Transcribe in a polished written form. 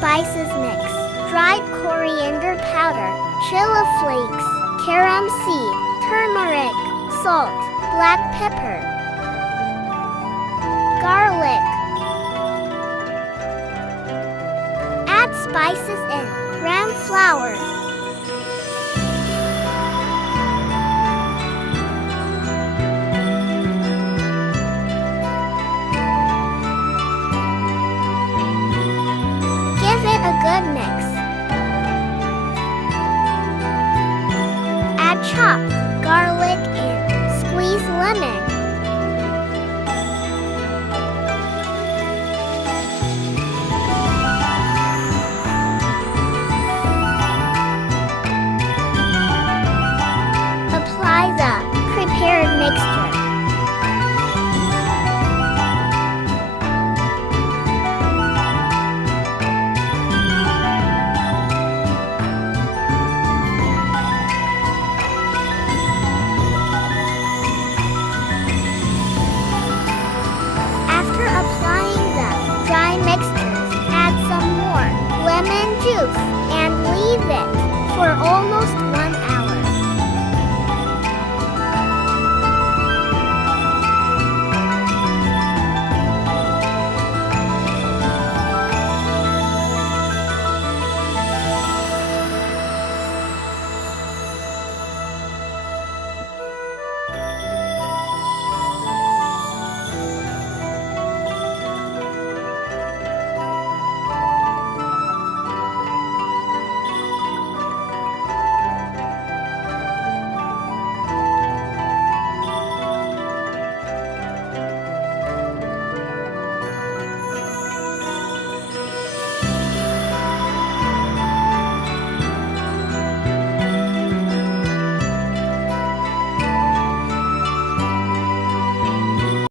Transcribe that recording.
spices mix: dried coriander powder, chili flakes, carom seed, turmeric, salt, black pepper, garlic. Add spices in: ground flour, give it a good mix. Add chopped garlic and squeeze lemon. Apply the prepared mixture. After applying the dry mixtures, add some more lemon juice and leave it for almost